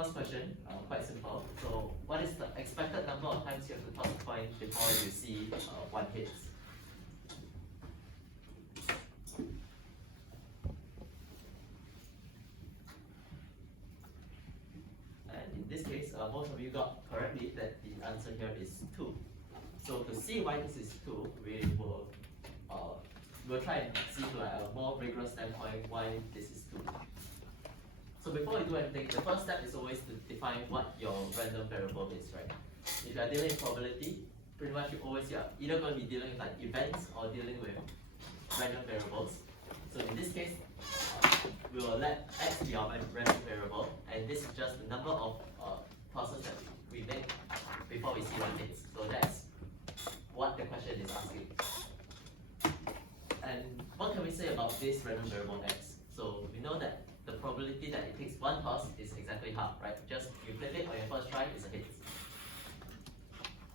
first question, quite simple. So what is the expected number of times you have to toss a coin before you see one hits? And in this case, most of you got correctly that the answer here is 2. So to see why this is 2, we'll try and see to like a more rigorous standpoint why this is 2. So before we do anything, the first step is always to define what your random variable is, right? If you are dealing with probability, pretty much you're either going to be dealing with like events or dealing with random variables. So in this case, we will let x be our random variable, and this is just the number of tosses that we make before we see one hits. So that's what the question is asking. And what can we say about this random variable x? So we know that the probability that it takes one toss is exactly half, right? Just you flip it on your first try, it's a hit.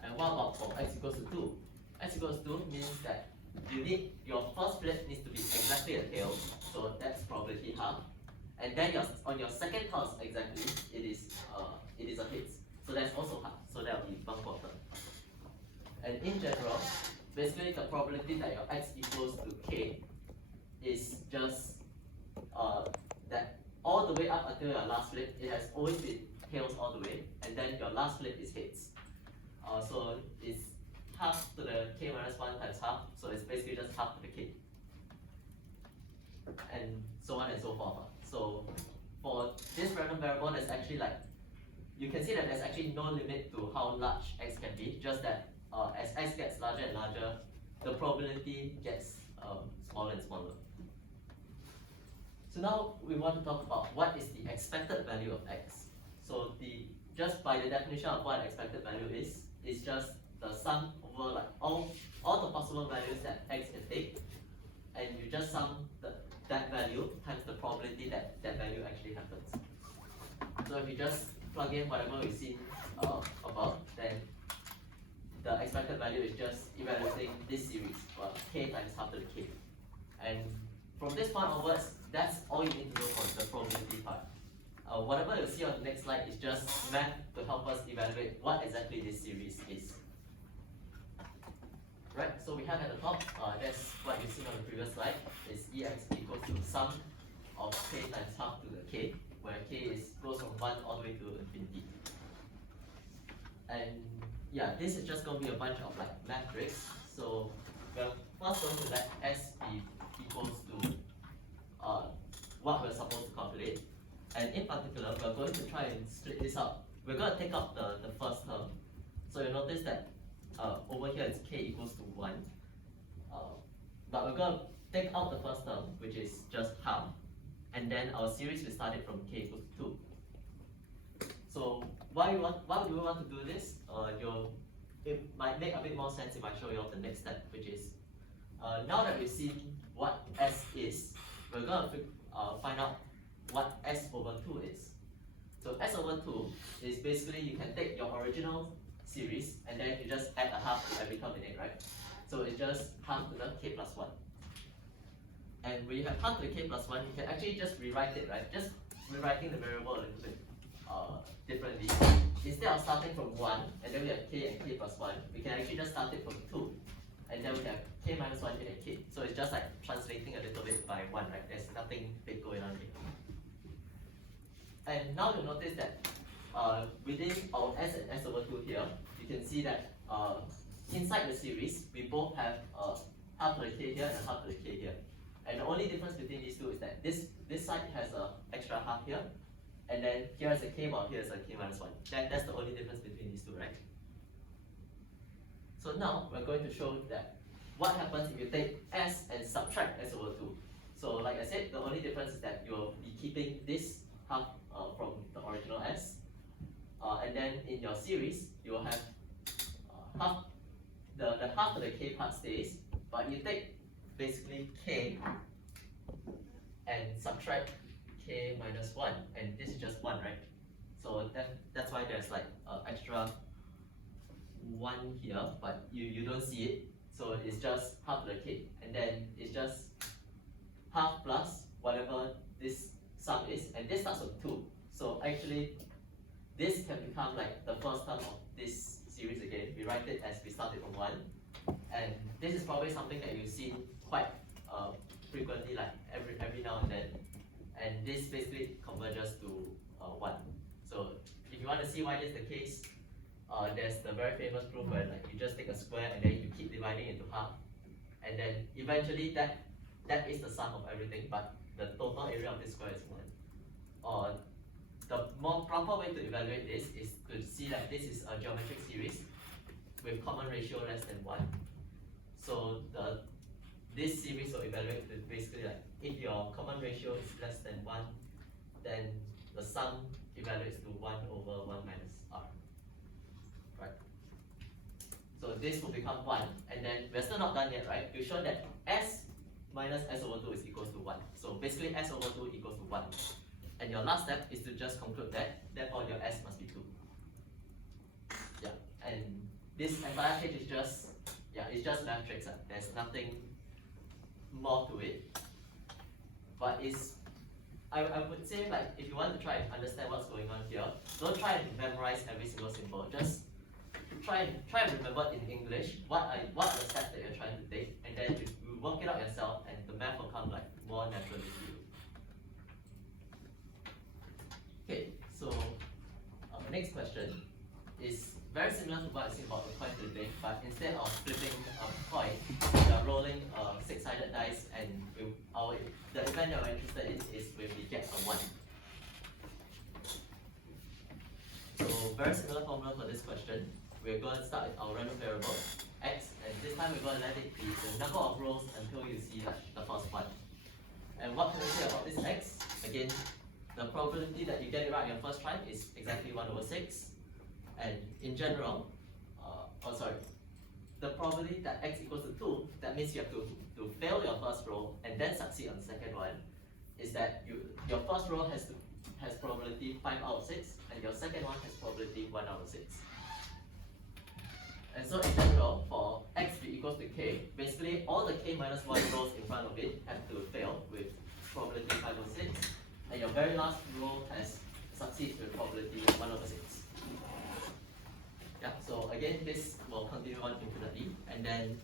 And what about for x equals to 2? X equals to 2 means that your first flip needs to be exactly a tail, so that's probability half. And then on your second toss exactly, it is a hit. So that's also half, so that will be 1/4. And in general, basically the probability that your x equals to k is just that all the way up until your last flip, it has always been tails all the way, and then your last flip is hits. So it's half to the k minus 1 times half, so it's basically just half to the k. And so on and so forth. So for this random variable, there's actually like, you can see that there's actually no limit to how large x can be, just that as x gets larger and larger, the probability gets smaller and smaller. So now we want to talk about what is the expected value of x. So just by the definition of what an expected value is just the sum over like all the possible values that x can take, and you just sum that value times the probability that that value actually happens. So if you just plug in whatever we've seen above, then the expected value is just evaluating this series, k times half to the k. And from this point onwards, that's all you need to know for the probability part. Whatever you see on the next slide is just math to help us evaluate what exactly this series is. Right, so we have at the top, that's what you've seen on the previous slide, is ex equals to sum of k times half to the k, where k goes from 1 all the way to infinity. And yeah, this is just going to be a bunch of like math tricks. So we're first going to let s be equals to what we're supposed to calculate. And in particular, we're going to try and split this up. We're going to take out the first term. So you notice that over here it's k equals to 1. But we're going to take out the first term, which is just half. And then our series will start it from k equals to 2. So why do we want to do this? It might make a bit more sense if I show you the next step, which is now that we've seen what s is, we're going to find out what s over 2 is. So s over 2 is basically you can take your original series and then you just add a half to every term in it, right? So it's just half to the k plus 1. And when you have half to the k plus 1, you can actually just rewrite it, right? Just rewriting the variable a little bit differently. Instead of starting from 1 and then we have k and k plus 1, we can actually just start it from 2. And then we have k minus 1 and k. So it's just like translating a little bit by 1, right? There's nothing big going on here. And now you'll notice that within our s and s over 2 here, you can see that inside the series, we both have half to the k here and half to the k here. And the only difference between these two is that this side has an extra half here, and then here is a k while here is a k minus 1. That's the only difference between these two, right? So now we're going to show that what happens if you take s and subtract s over 2. So like I said, the only difference is that you'll be keeping this half from the original s. And then in your series, you will have the half of the k part stays, but you take basically k and subtract k minus 1, and this is just 1, right? So that's why there's like extra 1 here, but you don't see it. So it's just half of the k, and then it's just half plus whatever this sum is, and this starts with 2. So actually, this can become like the first term of this series again. We write it as we started from 1. And this is probably something that you've seen quite frequently, like every now and then. And this basically converges to 1. So if you want to see why this is the case, there's the very famous proof where like you just take a square and then you keep dividing into half, and then eventually that is the sum of everything, but the total area of this square is 1. Or the more proper way to evaluate this is to see that this is a geometric series with common ratio less than 1. So this series will evaluate to basically like if your common ratio is less than 1, then the sum evaluates to 1 over 1 minus r. Right? So this will become 1, and then we're still not done yet, right? You show that s minus s over 2 is equals to 1. So basically s over 2 equals to 1. And your last step is to just conclude that, therefore your s must be 2. Yeah, and this entire page is just, it's just math tricks. There's nothing more to it. But I would say, like, if you want to try and understand what's going on here, don't try and memorize every single symbol. Just try and remember in English what are the steps that you're trying to take, and then you work it out yourself, and the math will come like more naturally to you. Okay, so the next question is very similar to what I said about the coin flipping, but instead of flipping a coin, we are rolling a 6-sided dice, and the event that we're interested in is when we get a 1. So very similar formula for this question. We're going to start with our random variable x, and this time we're going to let it be the number of rolls until you see like the first one. And what can we say about this x? Again, the probability that you get it right on your first try is exactly 1 over 6. And in general, the probability that x equals to 2, that means you have to fail your first roll and then succeed on the second one, is that your first roll has probability 5 out of 6, and your second one has probability 1 out of 6. And so in general, for x be equals to k, basically all the k minus 1 rolls in front of it have to fail with probability 5 over 6, and your very last roll has succeeds with probability 1 over 6. Yeah, so again, this will continue on infinitely, and then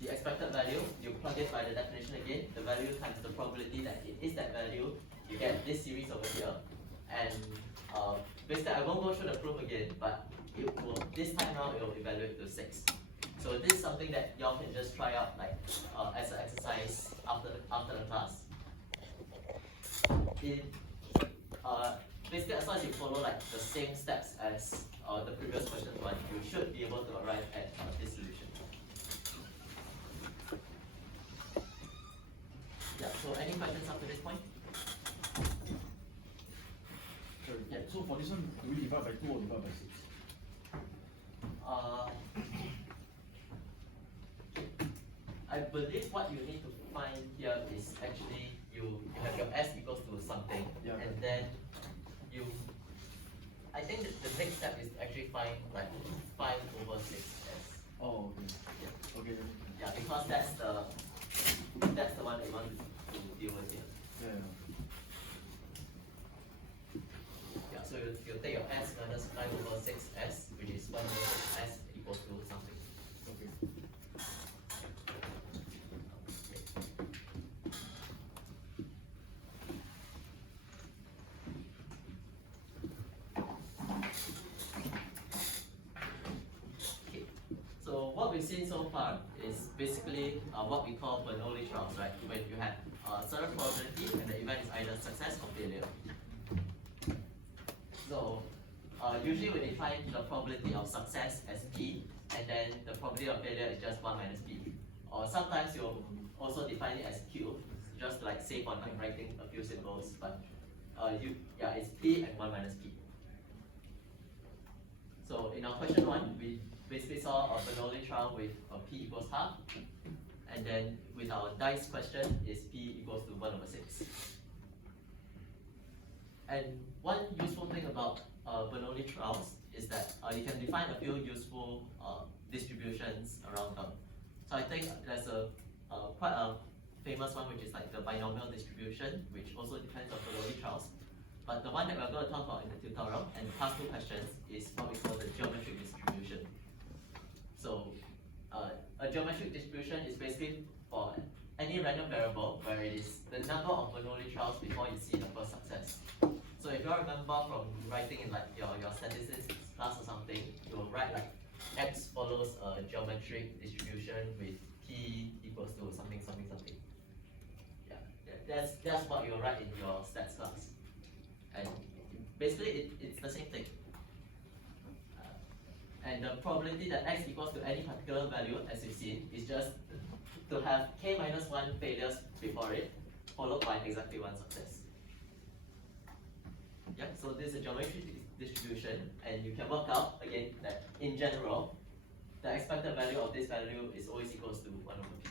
the expected value, you plug it by the definition again, the value times the probability that it is that value, you get this series over here, and basically I won't go through the proof again, but this time around it will evaluate to 6. So this is something that y'all can just try out like as an exercise after the class. Basically, as long as you follow like the same steps as the previous question one, you should be able to arrive at this solution. Yeah. So any questions up to this point? Yeah. So for this one, do we divide by 2 or divide by 6? I believe what you need to find here is actually you have your s equals to something, and then I think that the next step is to actually find like 5 over 6s. Oh, okay. Yeah. Okay. Yeah, because that's the one that you want to deal with here. Yeah. Yeah, so you take your s minus 5 over 6s, which is 1 over 6s equals to something. Okay. So what we've seen so far is basically what we call Bernoulli trials, right? When you have a certain probability and the event is either success or failure. So usually we define the probability of success as p, and then the probability of failure is just 1 minus p. Or sometimes you'll also define it as q, just like save on like writing a few symbols, but it's p and 1 minus p. So in our question 1, we basically saw a Bernoulli trial with p equals half, and then with our dice question is p equals to 1 over 6. And one useful thing about Bernoulli trials is that you can define a few useful distributions around them. So I think there's quite a famous one which is like the binomial distribution, which also depends on Bernoulli trials. But the one that we're going going to talk about in the tutorial, and the past two questions is what we call the geometric distribution. So a geometric distribution is basically for any random variable where it is the number of Bernoulli trials before you see the first success. So if you all remember from writing in like your statistics class or something, you will write like x follows a geometric distribution with t equals to something something something. Yeah, that's what you will write in your stats class. And basically it's the same thing. And the probability that x equals to any particular value, as you've seen, is just to have k minus 1 failures before it, followed by exactly 1 success. Yeah, so this is a geometric distribution, and you can work out, again, that in general, the expected value of this value is always equals to 1 over p.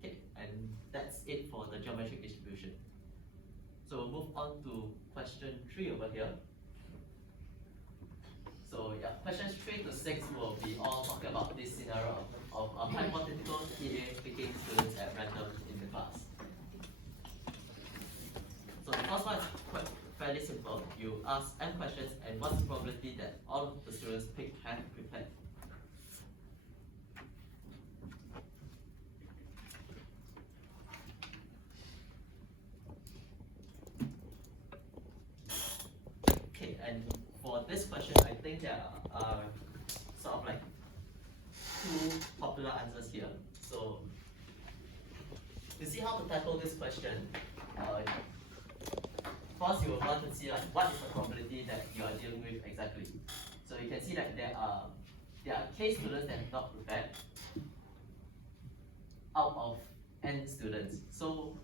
Okay, and that's it for the geometric distribution. So we'll move on to question 3 over here. So yeah, questions 3 to 6 will be all talking about this scenario of a hypothetical TA picking students at random in the class. So the first one is quite fairly simple. You ask m questions, and what's the probability that all of the students picked have prepared? Okay, and for this question, I think there are sort of like two popular answers here. So to see how to tackle this question, first you will want to see like what is the probability that you are dealing with exactly. So you can see that there are k students that have not prepared out of n students. So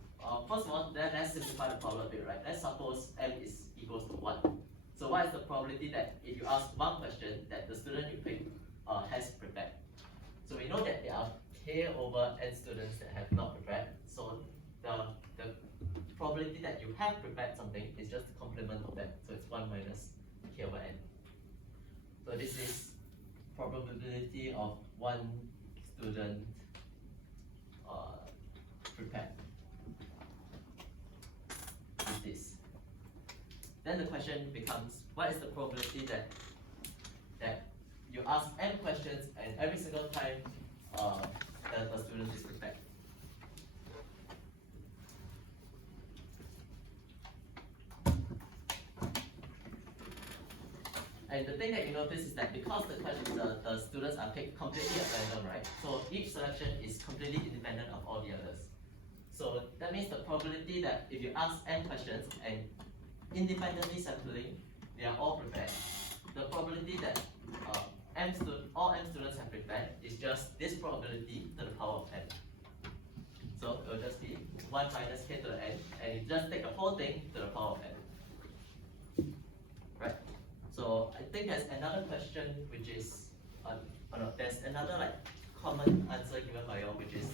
first of all, let's simplify the problem a bit, right? Let's suppose m is equals to 1. So what is the probability that if you ask one question that the student you pick has prepared? So we know that there are k over n students that have not prepared. So the probability that you have prepared something is just the complement of that. So it's 1 minus k over n. So this is probability of one student prepared. Is this. Then the question becomes, what is the probability that you ask n questions and every single time that the student is prepared? And the thing that you notice is that because the students are picked completely at random, right? So each selection is completely independent of all the others. So that means the probability that if you ask n questions and independently sampling, they are all prepared. The probability that all m students have prepared is just this probability to the power of n. So it will just be 1 minus k to the n, and you just take the whole thing to the power of n. Right? So I think there's another question which is, there's another like common answer given by you all, which is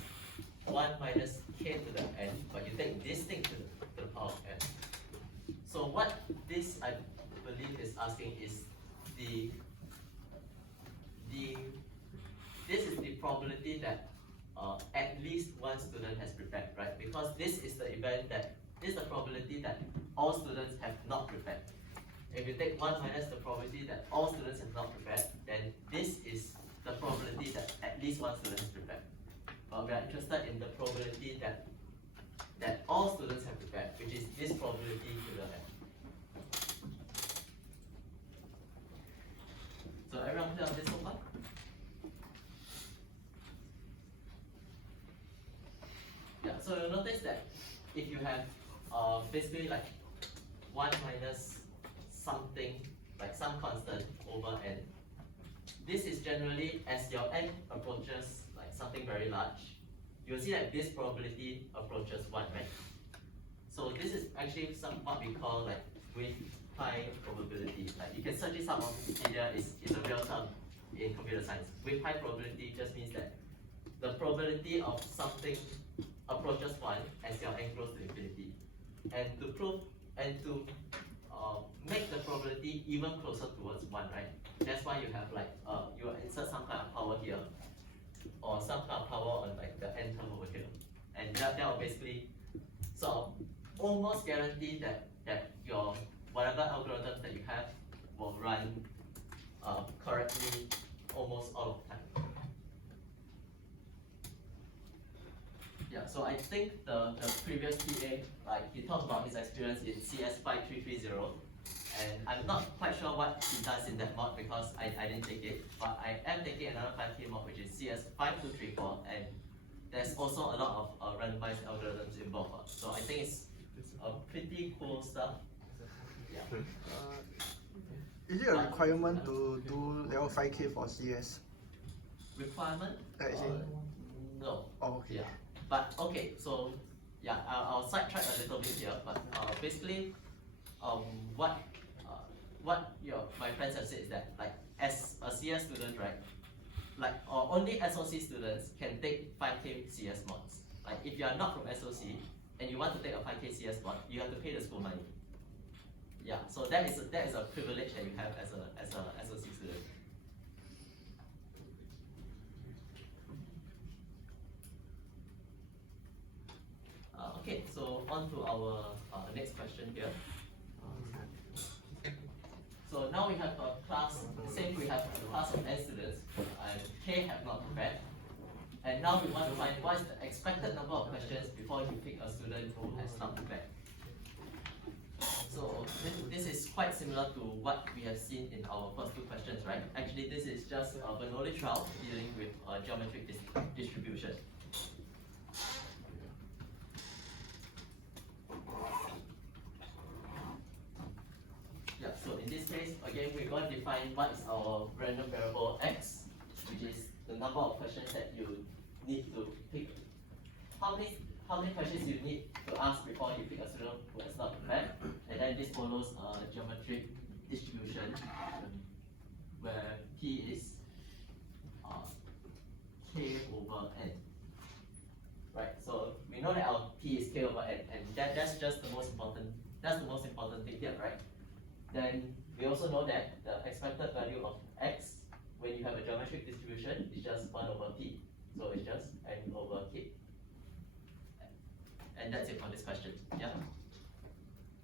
1 minus k to the n, but you take this thing to the power of n. So what this I believe is asking is this is the probability that at least one student has prepared, right? Because this is the event that this is the probability that all students have not prepared. If you take 1 minus the probability that all students have not prepared, then this is the probability that at least one student has prepared. But we are interested in the probability that all students have prepared, which is this probability to the n. So everyone clear on this so far? Yeah, so you'll notice that if you have basically like 1 minus something, like some constant over n, this is generally as your n approaches like something very large, you'll see that this probability approaches 1, right? So this is actually what we call like with high probability. Like you can search this up on Wikipedia, it's a real term in computer science. With high probability just means that the probability of something approaches 1 as your n grows to infinity. And to prove and to make the probability even closer towards 1, right? That's why you have like you insert some kind of power here, or some kind of power on like the n term over here, and that will basically sort of almost guarantee that your whatever algorithms that you have will run correctly almost all of the time. Yeah, so I think the previous TA, like he talked about his experience in CS5330, and I'm not quite sure what he does in that mod because I didn't take it, but I am taking another 5K mod which is CS5234, and there's also a lot of randomized algorithms involved. So I think it's pretty cool stuff. Yeah. Is it a requirement to do level 5K for CS? Requirement? No. Oh, okay. Yeah. But okay, so yeah, I'll sidetrack a little bit here. But basically, what my friends have said is that, like, as a CS student, right, like only SOC students can take 5K CS mods. Like if you are not from SOC and you want to take a 5K CS mod, you have to pay the school money. Yeah, so that is a privilege that you have as a SOC student. Okay, so on to our next question here. So now we have a class, say we have a class of n students, and k have not prepared. And now we want to find what is the expected number of questions before you pick a student who has not prepared. So this is quite similar to what we have seen in our first two questions, right? Actually, this is just a Bernoulli trial dealing with geometric distribution. Yeah, so in this case, again, we're going to define what is our random variable x, which is the number of questions that you need to pick. How many questions you need to ask before you pick a student who has not prepared? And then this follows a geometric distribution where p is k over n. Right, so we know that our p is k over n, and that's just the most important. That's the most important thing here, right? Then we also know that the expected value of x when you have a geometric distribution is just 1 over p. So it's just n over k. And that's it for this question. Yeah.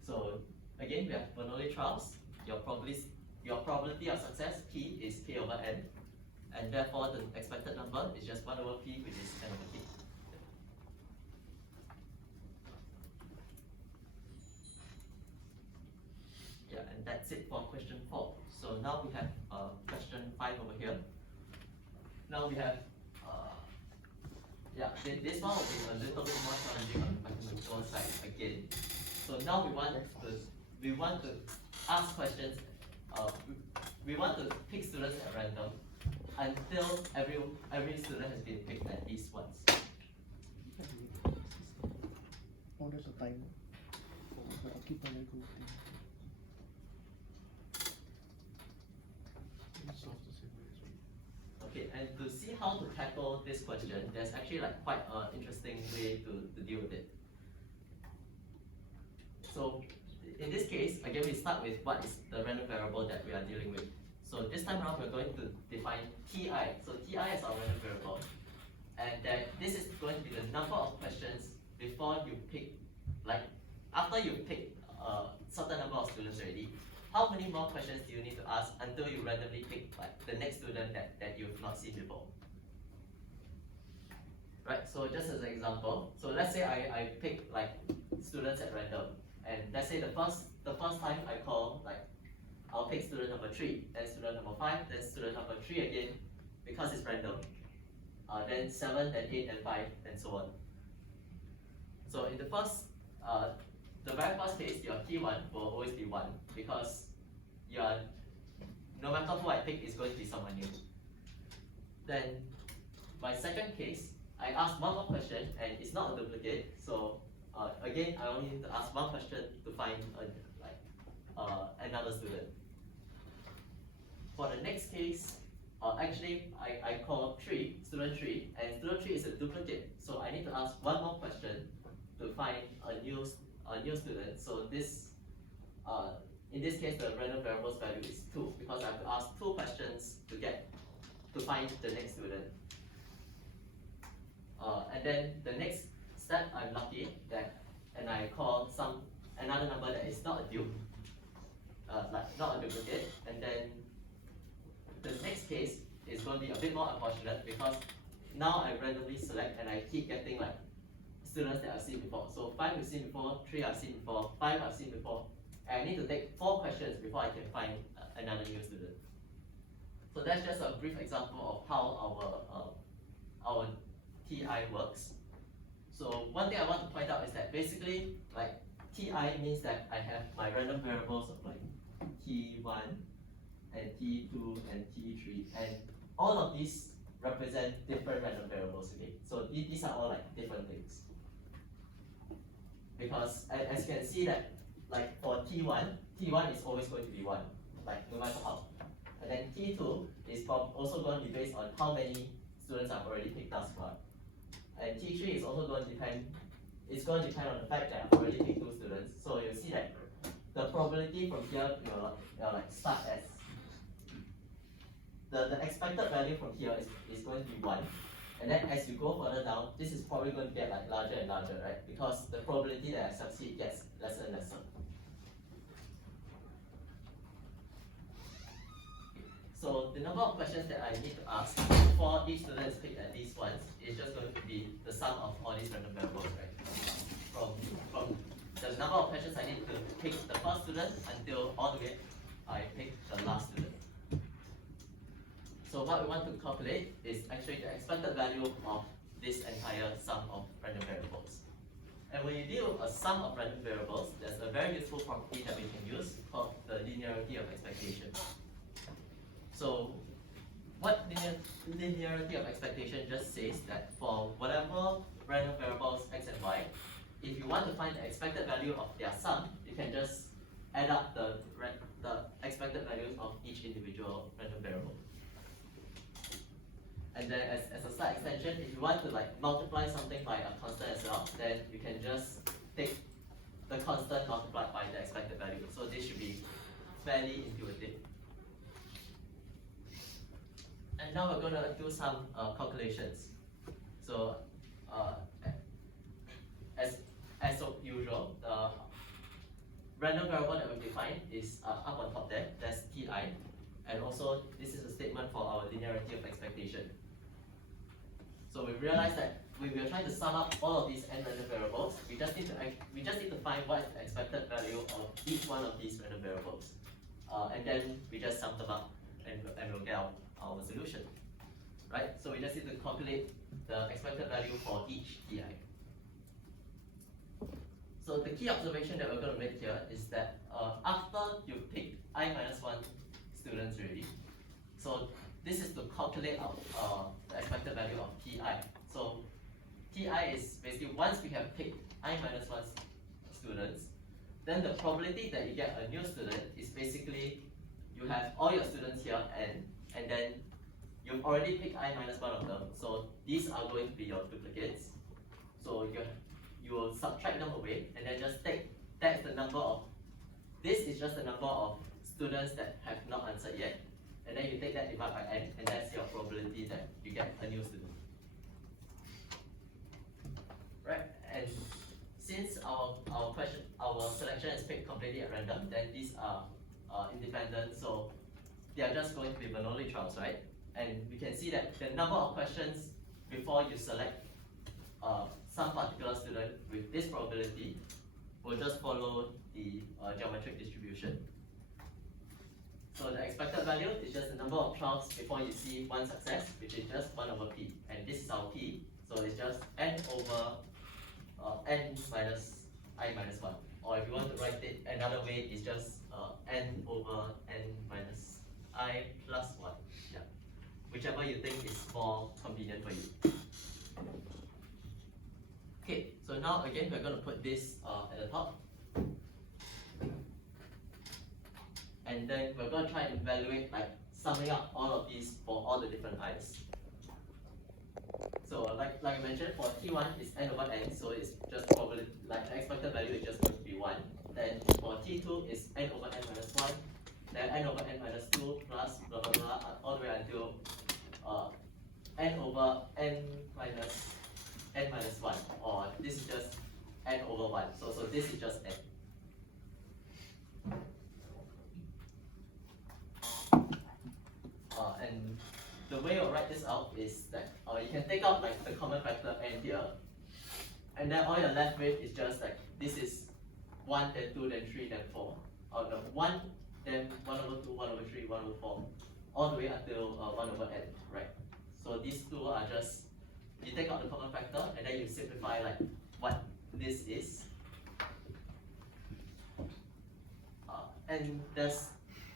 So again, we have Bernoulli trials. Your probability of success p is k over n, and therefore the expected number is just 1 over p, which is n over k. Yeah, and that's it for question 4. So now we have question 5 over here. Now we have this one will be a little bit more challenging on the mathematical side again. So now we want to ask questions. We want to pick students at random until every student has been picked at least once. Oh, there's a timer. The occupier group thing. Okay, and to see how to tackle this question, there's actually like quite an interesting way to deal with it. So in this case, again, we start with what is the random variable that we are dealing with. So this time around, we're going to define Ti. So Ti is our random variable, and that this is going to be the number of questions before you pick, like after you pick a certain number of students already. How many more questions do you need to ask until you randomly pick like the next student that you've not seen before? Right, so just as an example, so let's say I pick like students at random, and let's say the first time I call, like I'll pick student number 3, then student number 5, then student number 3 again, because it's random. Then 7, then 8, and 5, and so on. So in the very first case, your T1 will always be 1 because no matter who I pick is going to be someone new. Then my second case, I ask one more question and it's not a duplicate. So again, I only need to ask one question to find another student. For the next case, actually I call student 3, and student 3 is a duplicate. So I need to ask one more question to find a new student. So this, in this case, the random variable's value is 2 because I have to ask 2 questions to find the next student. And then the next step, I'm lucky and I call some another number that is not a dupe, like not a duplicate, and then the next case is going to be a bit more unfortunate because now I randomly select and I keep getting like students that I've seen before. So 5 I've seen before, 3 I've seen before, 5 I've seen before, and I need to take 4 questions before I can find another new student. So that's just a brief example of how our TI works. So one thing I want to point out is that basically like TI means that I have my random variables of like T1 and T2 and T3, and all of these represent different random variables, okay? So these are all like different things. Because as you can see that like for T1 is always going to be 1, like no matter how. And then T2 is also going to be based on how many students I've already picked thus far. And T3 is also going to depend, it's going to depend on the fact that I've already picked 2 students. So you'll see that the probability from here will like start as, the expected value from here is going to be 1. And then as you go further down, this is probably going to get like larger and larger, right? Because the probability that I succeed gets lesser and lesser. So the number of questions that I need to ask before each student is picked at least once is just going to be the sum of all these random variables, right? From the number of questions I need to pick the first student until all the way I pick the last student. So what we want to calculate is actually the expected value of this entire sum of random variables. And when you deal with a sum of random variables, there's a very useful property that we can use called the linearity of expectation. So what linearity of expectation just says that for whatever random variables x and y, if you want to find the expected value of their sum, you can just add up the expected values of each individual random variable. And then as a slight extension, if you want to like multiply something by a constant as well, then you can just take the constant multiplied by the expected value. So this should be fairly intuitive. And now we're going to do some calculations. So as usual, the random variable that we define is up on top there, that's Ti. And also this is a statement for our linearity of expectation. So we realize that we are trying to sum up all of these n random variables. We just need to find what is the expected value of each one of these random variables, and then we just sum them up, and we'll get our solution, right? So we just need to calculate the expected value for each Ti. So the key observation that we're going to make here is that after you pick I minus 1 students already, so this is to calculate the expected value of Ti. So Ti is basically once we have picked I minus 1 students, then the probability that you get a new student is basically you have all your students here and then you've already picked I minus 1 of them. So these are going to be your duplicates. So you will subtract them away and then just that's the number of, this is just the number of students that have not answered yet. And then you take that divided by n, and that's your probability that you get a new student. Right? And since our selection is picked completely at random, then these are independent, so they are just going to be Bernoulli trials, right? And we can see that the number of questions before you select some particular student with this probability will just follow the geometric distribution. So the expected value is just the number of trials before you see one success, which is just 1 over p. And this is our p, so it's just n over n minus I minus 1. Or if you want to write it another way, it's just n over n minus I plus 1. Yeah. Whichever you think is more convenient for you. Okay, so now again we're going to put this at the top. And then we're going to try and evaluate, like summing up all of these for all the different i's. So like I mentioned, for T1 is n over n, so it's just probably like the expected value is just going to be 1. Then for T2 is n over n minus 1, then n over n minus 2 plus blah blah blah all the way until n over n minus 1, or this is just n over 1. So this is just n. or you can take out like the common factor n here, and then all you're left with is just like this is 1, then 2, then 3, then 4. Or no, 1, then 1 over 2, 1 over 3, 1 over 4, all the way until 1 over n, right? So these two are just, you take out the common factor and then you simplify like what this is. And there's,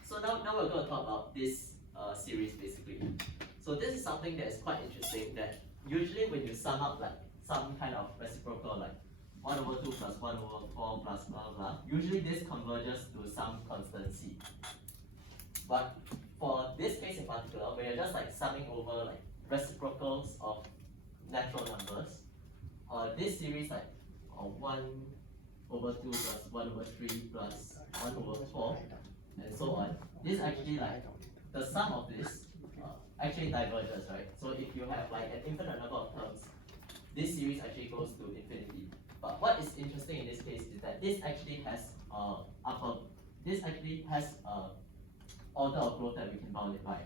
so now we're going to talk about this series basically. So this is something that is quite interesting, that usually when you sum up like some kind of reciprocal like 1 over 2 plus 1 over 4 plus blah blah, usually this converges to some constant c. But for this case in particular, when you're just like summing over like reciprocals of natural numbers, this series like 1 over 2 plus 1 over 3 plus 1 over 4 and so on, this actually like the sum of this actually diverges, right? So if you have like an infinite number of terms, this series actually goes to infinity. But what is interesting in this case is that this actually has order of growth that we can bound it by.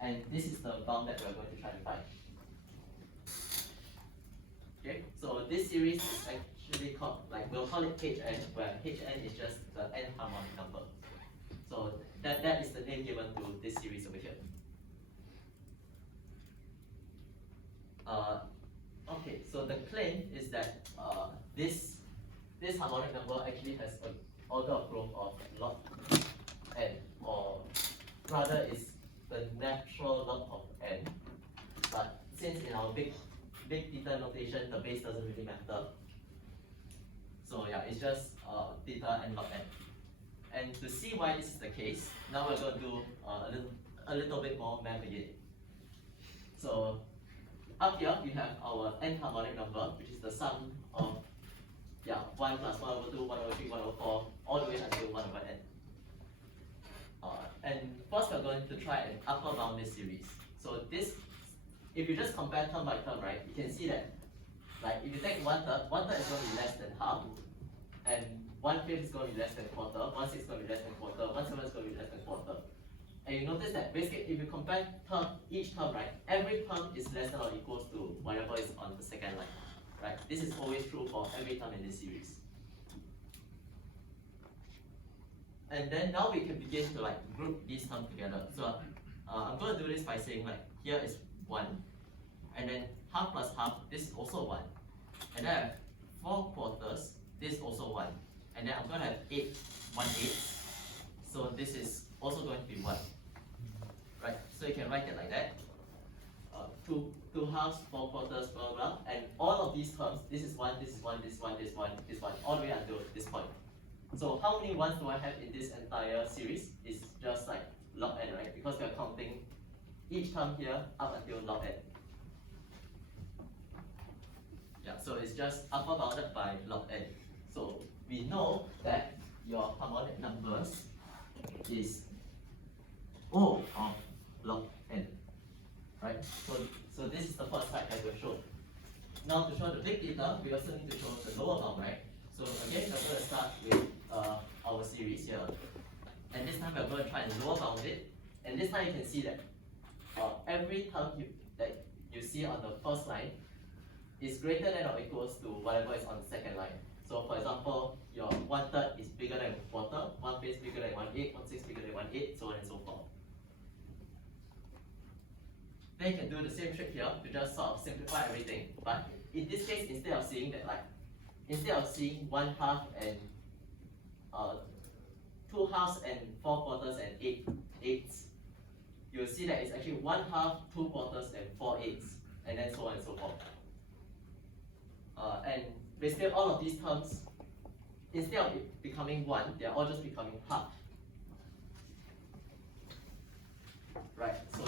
And this is the bound that we're going to try to find. Okay, so this series is actually called, like we'll call it Hn, where Hn is just the n harmonic number. So that is the name given to this series over here. Okay, so the claim is that this harmonic number actually has an order of growth of log n, or rather is the natural log of n. But since in our big theta notation, the base doesn't really matter. So yeah, it's just theta and log n. And to see why this is the case, now we're going to do a little bit more math again. So up here we have our n harmonic number, which is the sum of 1 plus 1 over 2, 1 over 3, 1 over 4, all the way until 1 over n. And first we're going to try and upper bound this series. So this, if you just compare term by term, right, you can see that like if you take one third is going to be less than half, and 1/5 is going to be less than quarter, 1/6 is going to be less than quarter, 1/7 is going to be less than quarter. And you notice that basically if you compare each term, right, every term is less than or equals to whatever is on the second line, right? This is always true for every term in this series. And then now we can begin to like group these terms together. So I'm going to do this by saying like here is 1, and then half plus half, this is also 1, and then I have 4 quarters, this is also 1, and then I'm going to have 8 1/8, so this is also going to be 1, right? So you can write it like that, 2 halves, 4 quarters, blah blah, and all of these terms, this is 1, this is 1, this is 1, this is 1, this is 1, all the way until this point. So how many ones do I have in this entire series? It's just like log n, right? Because we are counting each term here up until log n. Yeah, so it's just upper bounded by log n. So we know that your harmonic numbers is O of log n, right? So this is the first fact that we've shown. Now to show the big theta, we also need to show the lower bound, right? So again, we're going to start with our series here, and this time we're going to try and lower bound it. And this time you can see that every term that you see on the first line is greater than or equals to whatever is on the second line. So for example, your 1/3 is bigger than 1/4, 1/5 is bigger than 1/8, 1/6 bigger than 1/8, so on and so forth. Then you can do the same trick here to just sort of simplify everything. But in this case, instead of seeing 1/2 and 2 halves and 4 quarters and 8 eighths, you'll see that it's actually 1/2, 2 quarters and 4 eighths, and then so on and so forth. And basically all of these terms, instead of it becoming 1, they're all just becoming half. Right, so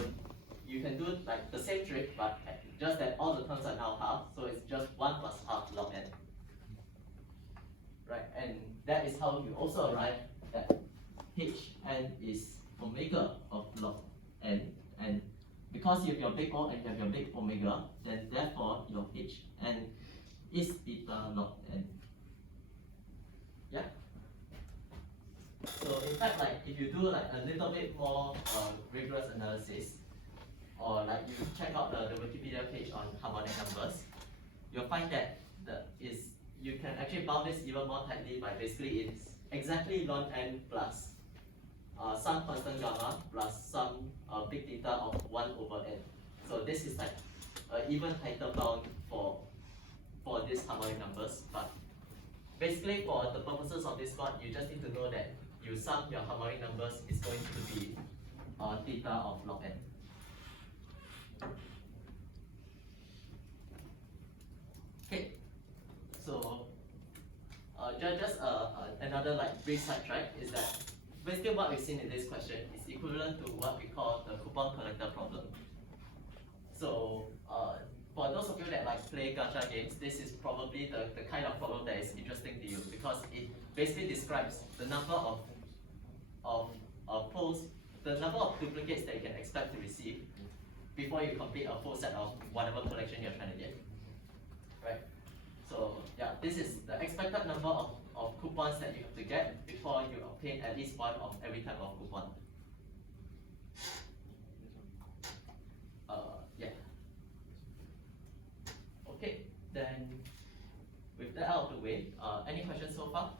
you can do like the same trick, but just that all the terms are now half, so it's just 1 plus half log n. Right, and that is how you also arrive at Hn is omega of log n, and because you have your big O and you have your big omega, then therefore your Hn is theta log n. Yeah. So in fact, like if you do like a little bit more rigorous analysis, or like you check out the Wikipedia page on harmonic numbers, you'll find that you can actually bound this even more tightly by basically it's exactly ln n plus some constant gamma plus some big theta of 1 over n. So this is like an even tighter bound for these harmonic numbers, but basically for the purposes of this part, you just need to know that you sum your harmonic numbers is going to be theta of log n. Okay, so just another like brief sidetrack is that basically what we've seen in this question is equivalent to what we call the coupon collector problem. So for those of you that like play gacha games, this is probably the kind of problem that is interesting to you because it basically describes the number of pulls, the number of duplicates that you can expect to receive before you complete a full set of whatever collection you're trying to get. Right? So yeah, this is the expected number of coupons that you have to get before you obtain at least one of every type of coupon. Yeah. Okay, then with that out of the way, any questions so far?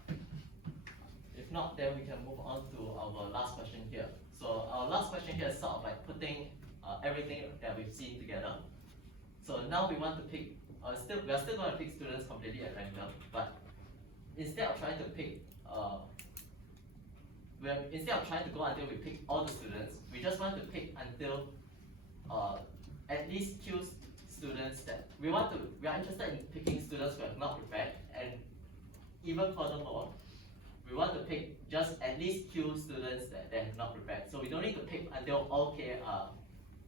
If not, then we can move on to our last question here. So our last question here is sort of like putting everything that we've seen together. So now we want to pick, we are still going to pick students completely at random, but instead of trying to pick, instead of trying to go until we pick all the students, we just want to pick until at least Q students that we are interested in picking students who have not prepared, and even furthermore, we want to pick just at least Q students that have not prepared. So we don't need to pick until all K are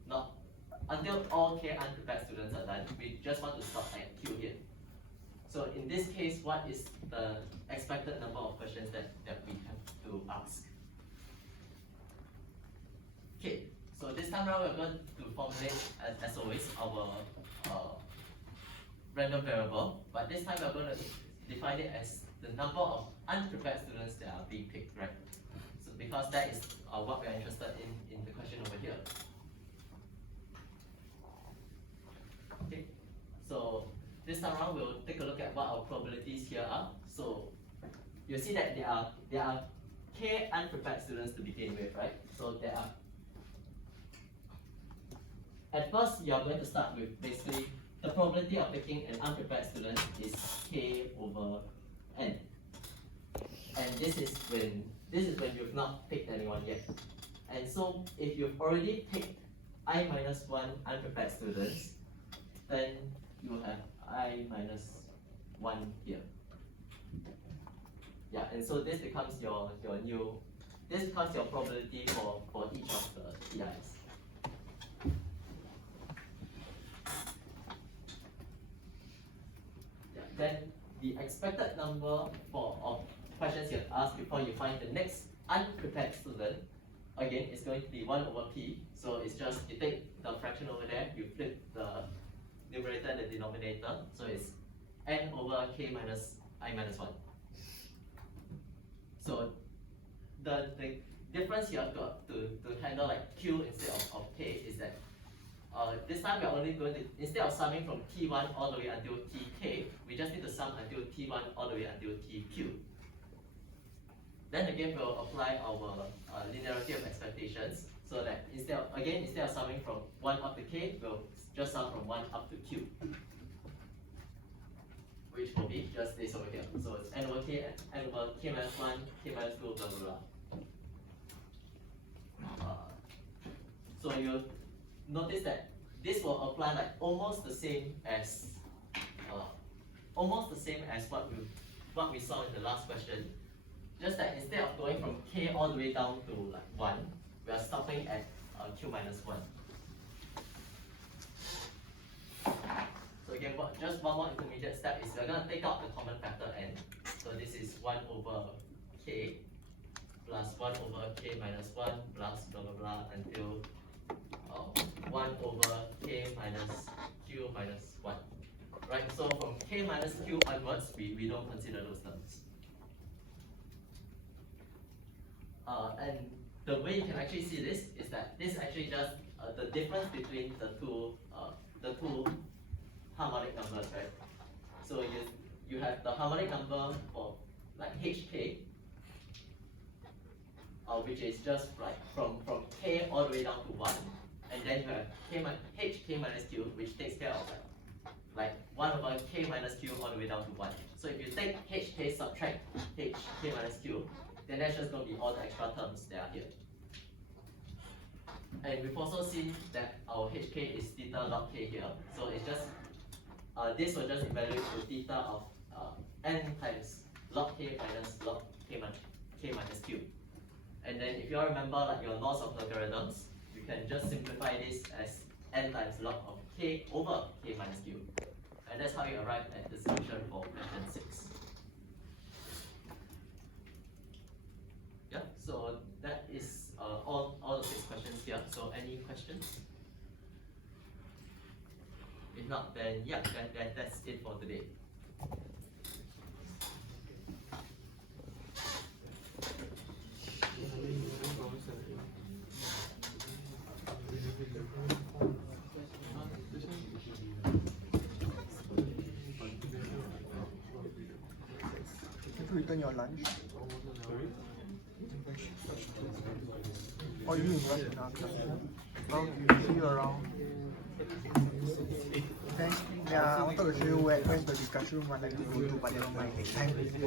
not, until all K unprepared students are done. We just want to stop at Q here. So in this case, what is the expected number of questions that we have to ask? Okay, so this time around we're going to formulate, as always, our random variable, but this time we're going to define it as the number of unprepared students that are being picked, right? So because that is what we're interested in the question over here. Okay, so this time around we'll take a look at what our probabilities here are. So you see that there are K unprepared students to begin with, right? So there are, at first you're going to start with basically the probability of picking an unprepared student is K over n. And this is when you've not picked anyone yet. And so if you've already picked I minus 1 unprepared students, then you will have I minus 1 here. Yeah, and so this becomes your probability for each of the TIs. Yeah, then the expected number of questions you have asked before you find the next unprepared student, again, is going to be 1 over p. So it's just, you take the fraction over there, you flip the numerator and the denominator. So it's n over k minus I minus 1. So the difference you have got to handle like q instead of k is that this time we're only going to, instead of summing from t1 all the way until tk, we just need to sum until t1 all the way until tq. Then again, we'll apply our linearity of expectations, so that instead of summing from 1 up to k, we'll just sum from 1 up to q, which will be just this over here. So it's n over k minus 1, k minus 2, blah blah blah. So you'll notice that this will apply like almost the same as what we saw in the last question. Just that instead of going from k all the way down to like 1, we are stopping at q minus 1. So again, just one more intermediate step is we're going to take out the common factor n. So this is 1 over k plus 1 over k minus 1 plus blah blah blah until 1 over k minus q minus 1. Right, so from k minus q onwards, we don't consider those terms. And the way you can actually see this is that this actually just the difference between the two harmonic numbers, right? So you have the harmonic number for like hk, which is just like from k all the way down to 1, and then you have hk minus q, which takes care of like 1 over k minus q all the way down to 1. So if you take hk subtract hk minus q, then that's just going to be all the extra terms that are here. And we've also seen that our hk is theta log k here, so it's just this will just evaluate to theta of n times log k minus log k minus q. And then if you all remember like your laws of logarithms, you can just simplify this as n times log of k over k minus q. And that's how you arrive at the solution for question 6. Yeah, so that is all the 6 questions here. So any questions? If not, then yeah, that's it for today. Have you eaten your lunch? Or you invest in our class? Well, see you around. Then, yeah, I wanted to show you where's the discussion room I'd like to go to, but never mind, next time.